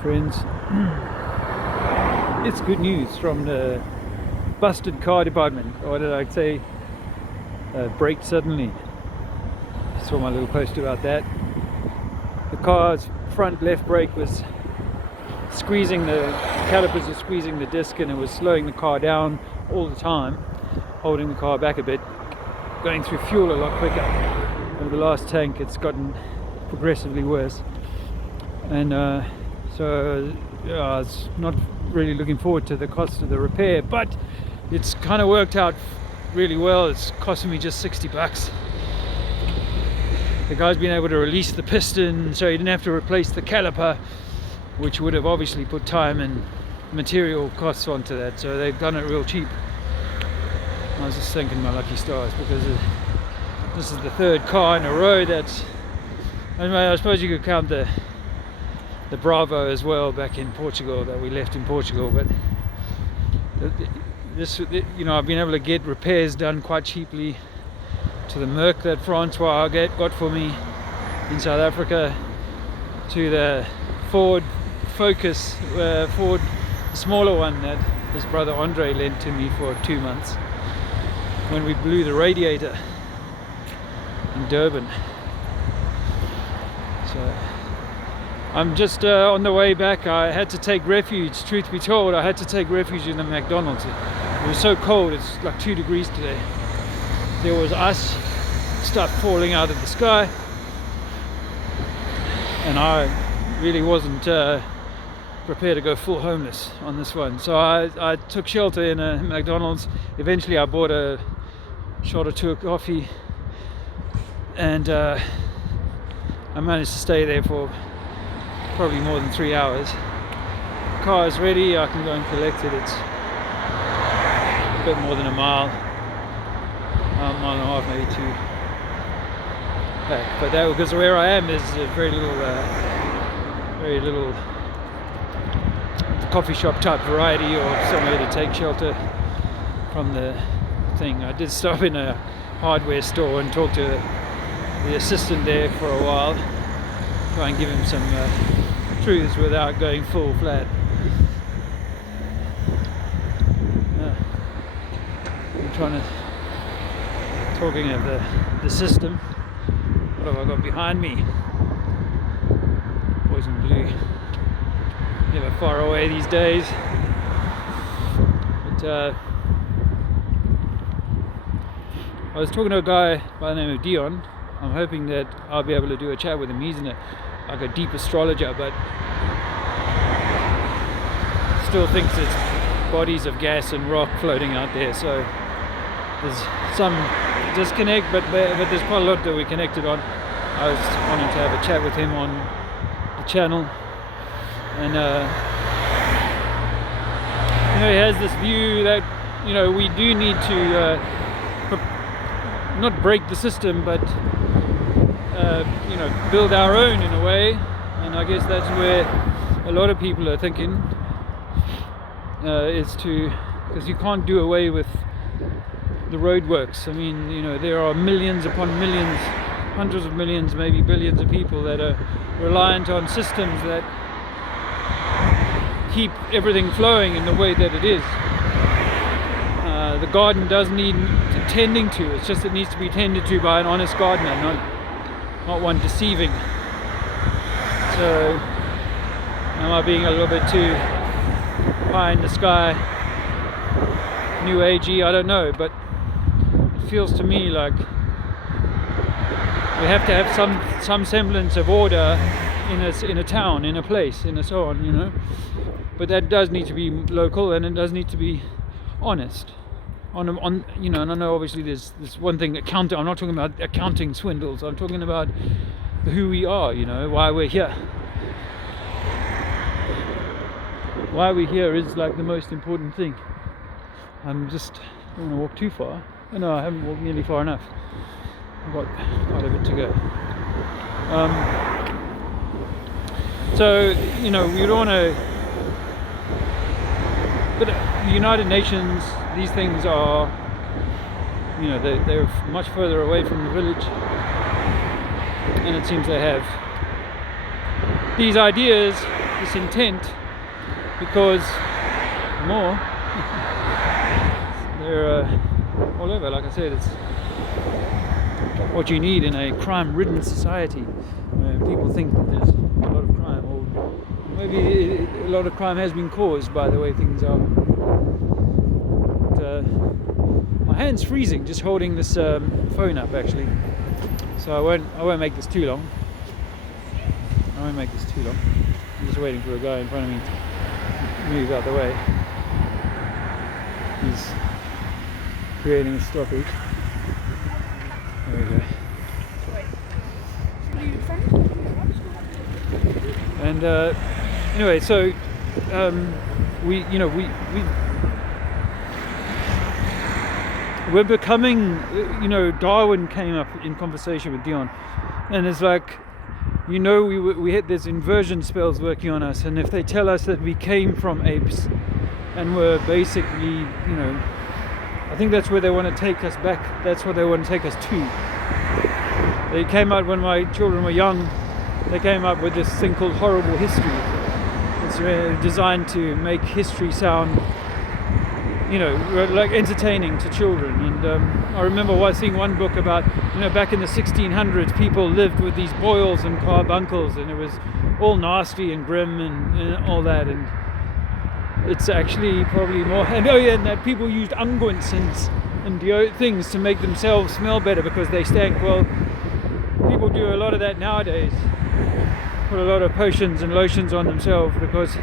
friends. It's good news from the busted car department. Or what did I say? Braked suddenly. Saw my little post about that. The car's front left brake was squeezing the calipers were squeezing the disc, and it was slowing the car down all the time, holding the car back a bit, going through fuel a lot quicker. Over the last tank it's gotten progressively worse, and so I was not really looking forward to the cost of the repair, but it's kind of worked out really well. It's costing me just $60. The guy's been able to release the piston, so he didn't have to replace the caliper, which would have obviously put time and material costs onto that. So they've done it real cheap. I was just thanking my lucky stars, because this is the third car in a row that's, I suppose you could count the Bravo as well back in Portugal, that we left in Portugal, but this, you know, I've been able to get repairs done quite cheaply, to the Merc that Francois got for me in South Africa, to the Ford Focus, Ford, the smaller one that his brother Andre lent to me for 2 months when we blew the radiator in Durban. So I'm just on the way back. I had to take refuge, truth be told, I had to take refuge in the McDonald's. It was so cold, it's like 2 degrees today. There was ice, stuff falling out of the sky, and I really wasn't prepared to go full homeless on this one. So I took shelter in a McDonald's. Eventually I bought a shot or two of coffee, and I managed to stay there for probably more than 3 hours. The car is ready, I can go and collect it. It's a bit more than a mile and a half, maybe 2 back. But that, because where I am is very little coffee shop type variety, or somewhere to take shelter from the thing. I did stop in a hardware store and talk to the assistant there for a while, try and give him some truths without going full flat. I'm trying to, talking of the system, what have I got behind me? Boys in blue, never far away these days. But I was talking to a guy by the name of Dion. I'm hoping that I'll be able to do a chat with him. He's like a deep astrologer, but still thinks it's bodies of gas and rock floating out there. So there's some disconnect, but there's quite a lot that we're connected on. I was wanting to have a chat with him on the channel, and you know, he has this view that, you know, we do need to not break the system, but you know, build our own in a way. And I guess that's where a lot of people are thinking, is to, because you can't do away with the roadworks. I mean, you know, there are millions upon millions, hundreds of millions, maybe billions of people that are reliant on systems that keep everything flowing in the way that it is. The garden does need tending to. It's just, it needs to be tended to by an honest gardener, not one deceiving. So am I being a little bit too pie in the sky, new agey? I don't know, but it feels to me like we have to have some semblance of order in a town, in a place, in a so on, you know. But that does need to be local, and it does need to be honest. On you know, and I know obviously there's one thing, I'm not talking about accounting swindles. I'm talking about who we are, you know, why we're here. Why we're here is like the most important thing. I don't want to walk too far. Oh, no, I haven't walked nearly far enough. I've got quite a bit to go. So, you know, we don't want to, but the United Nations, these things are, you know, they're much further away from the village, and it seems they have these ideas this intent, because more they're all over. Like I said, it's what you need in a crime-ridden society where people think that there's a lot of crime, or maybe a lot of crime has been caused by the way things are. But, my hand's freezing just holding this phone up, actually, so I won't make this too long. I'm just waiting for a guy in front of me to move out the way. He's creating a stoppage. There we go. And anyway, so we're becoming, Darwin came up in conversation with Dion, and it's like, we had these inversion spells working on us, and if they tell us that we came from apes and we're basically, I think that's where they want to take us back. That's what they want to take us to. They came out when my children were young. They came up with this thing called horrible history. It's designed to make history sound, like entertaining to children. And I remember seeing one book about, back in the 1600s, people lived with these boils and carbuncles, and it was all nasty and grim and all that. And it's actually probably more. And and that people used unguents and things to make themselves smell better because they stank. Well, people do a lot of that nowadays. Put a lot of potions and lotions on themselves because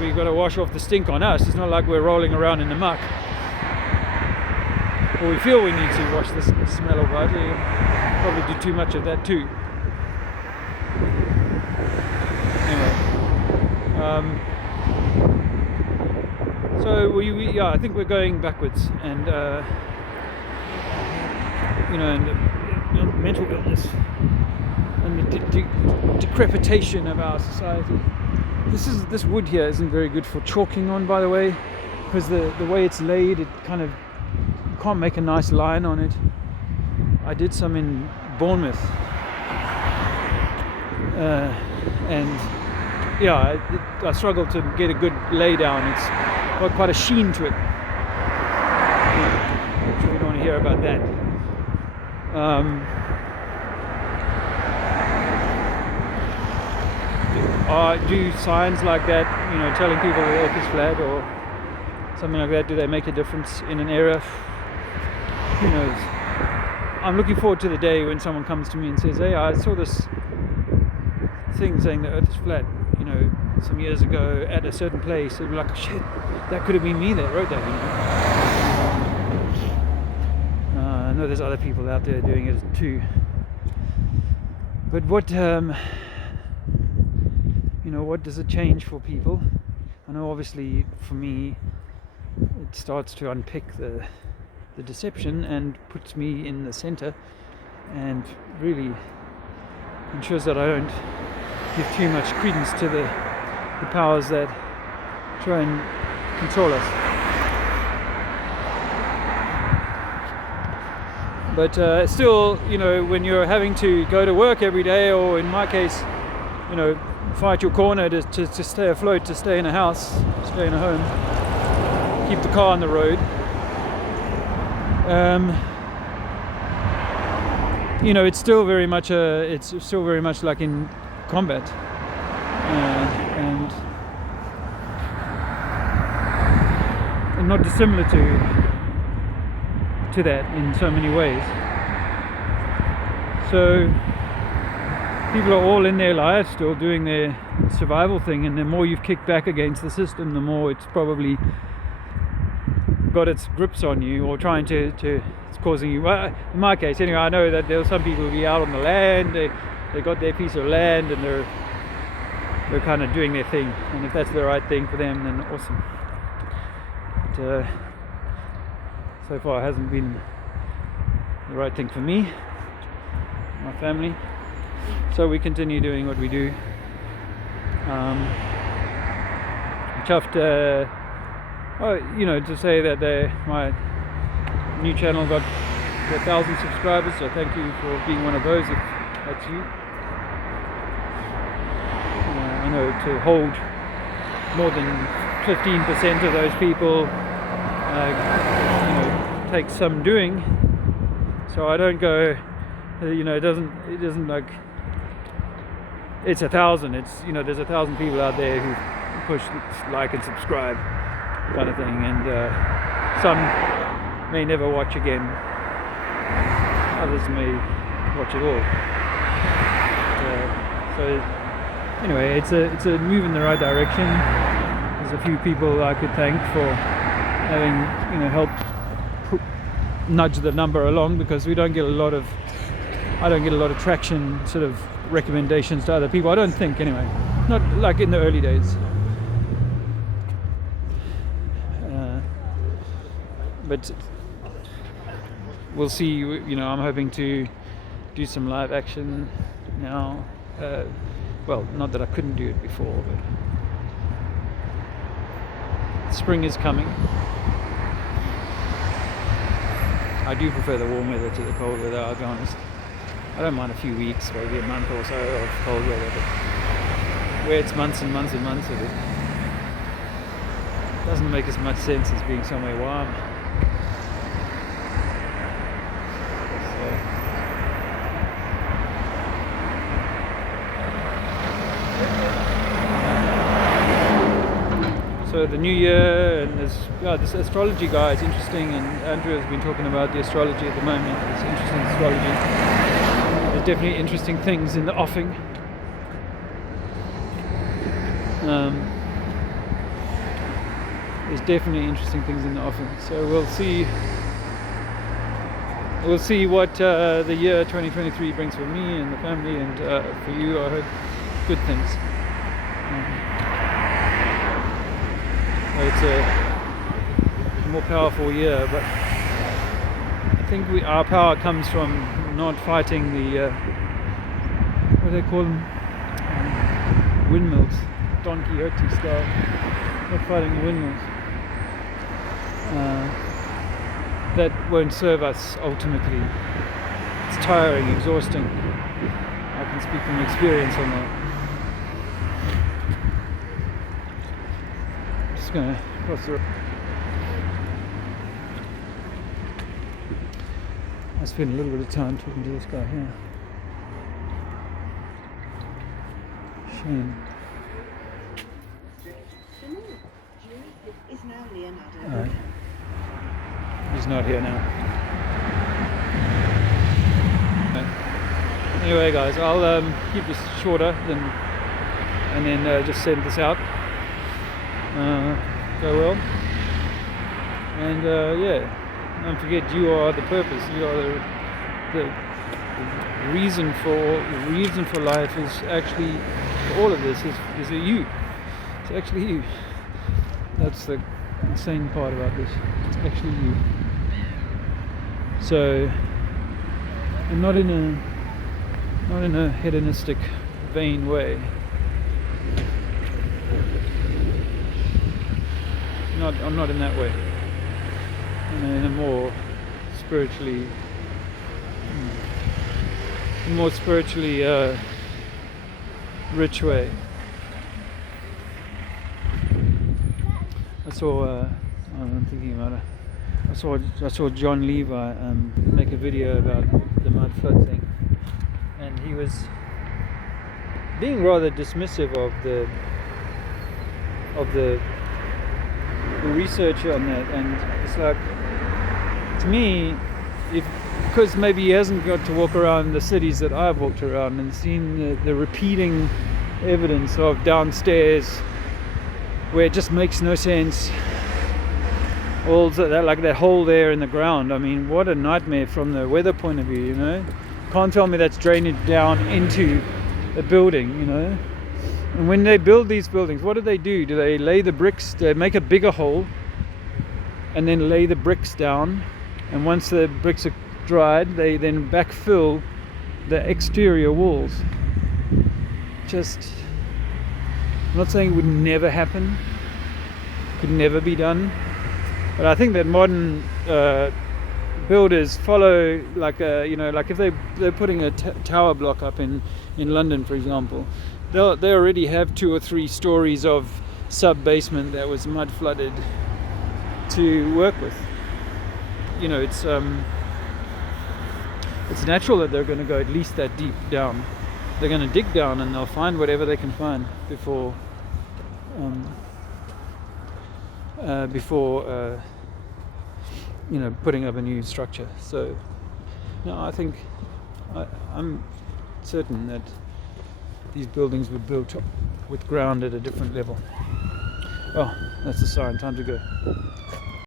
we've got to wash off the stink on us. It's not like we're rolling around in the muck. Or we feel we need to wash the smell of it. We probably do too much of that too. Anyway. So I think we're going backwards, and and mental illness and the decrepitation of our society. This wood here isn't very good for chalking on, by the way, because the way it's laid, it kind of, you can't make a nice line on it. I did some in Bournemouth, and I struggled to get a good lay down. It's got quite a sheen to it. I'm sure we don't want to hear about that. Do signs like that, telling people the earth is flat or something like that, do they make a difference in an area? Who knows? I'm looking forward to the day when someone comes to me and says, hey, I saw this thing saying the earth is flat, some years ago at a certain place. It'd be like, shit, that could have been me that wrote that, I know there's other people out there doing it too. But what does it change for people? I know obviously for me it starts to unpick the deception and puts me in the center and really ensures that I don't give too much credence to the powers that try and control us. But still, when you're having to go to work every day, or in my case, fight your corner to stay afloat, to stay in a house, stay in a home, keep the car on the road. It's still very much like in combat, and not dissimilar to that in so many ways. So people are all in their lives still doing their survival thing, and the more you've kicked back against the system, the more it's probably got its grips on you, or trying to it's causing you. Well, in my case anyway, I know that there are some people who be out on the land, they got their piece of land and they're kind of doing their thing, and if that's the right thing for them, then awesome. But so far it hasn't been the right thing for me, my family, so we continue doing what we do. Chuffed to say that my new channel got 1,000 subscribers, so thank you for being one of those if that's you. to hold more than 15% of those people takes some doing. So I don't go, it doesn't like it's 1,000. It's there's 1,000 people out there who push like and subscribe kind of thing, and some may never watch again. Others may watch it all. So anyway, it's a move in the right direction. There's a few people I could thank for having helped nudge the number along, because I don't get a lot of traction, sort of recommendations to other people. I don't think, anyway, not like in the early days. But we'll see. I'm hoping to do some live action now. Well, not that I couldn't do it before, but spring is coming. I do prefer the warm weather to the cold weather, I'll be honest. I don't mind a few weeks, maybe a month or so of cold weather, but where it's months and months and months of it doesn't make as much sense as being somewhere warm. So the new year, and this astrology guy is interesting, and Andrew has been talking about the astrology at the moment. It's interesting astrology. There's definitely interesting things in the offing. There's definitely interesting things in the offing. So we'll see what the year 2023 brings for me and the family, and for you, I hope good things. It's a more powerful year, but I think our power comes from not fighting the what do they call them, windmills, Don Quixote style, not fighting the windmills. That won't serve us ultimately. It's tiring, exhausting. I can speak from experience on that. Going to cross the road. I spent a little bit of time talking to this guy here. Shane. Alright. He's not here now. Anyway, guys, I'll keep this shorter and then just send this out. Go well, and don't forget, you are the purpose. You are the reason for life. Is actually, all of this is you. It's actually you. That's the insane part about this. It's actually you. So, and not in a hedonistic, vain way. I'm not in that way. In a more spiritually rich way. I'm thinking about it. I saw John Levi make a video about the mud flood thing, and he was being rather dismissive of the research on that, and it's like, to me, because maybe he hasn't got to walk around the cities that I've walked around and seen the repeating evidence of downstairs where it just makes no sense, all that, like that hole there in the ground. I mean, what a nightmare from the weather point of view, can't tell me that's draining down into a building, And when they build these buildings, what do? Do they lay the bricks? They make a bigger hole and then lay the bricks down, and once the bricks are dried, they then backfill the exterior walls. I'm not saying it would never happen, could never be done, but I think that modern builders follow like if they're putting a tower block up in London, for example. they already have 2 or 3 stories of sub-basement that was mud flooded to work with. You know, it's natural that they're going to go at least that deep down. They're going to dig down and they'll find whatever they can find before putting up a new structure. So no, I think I'm certain that these buildings were built with ground at a different level. Oh, that's a sign, time to go.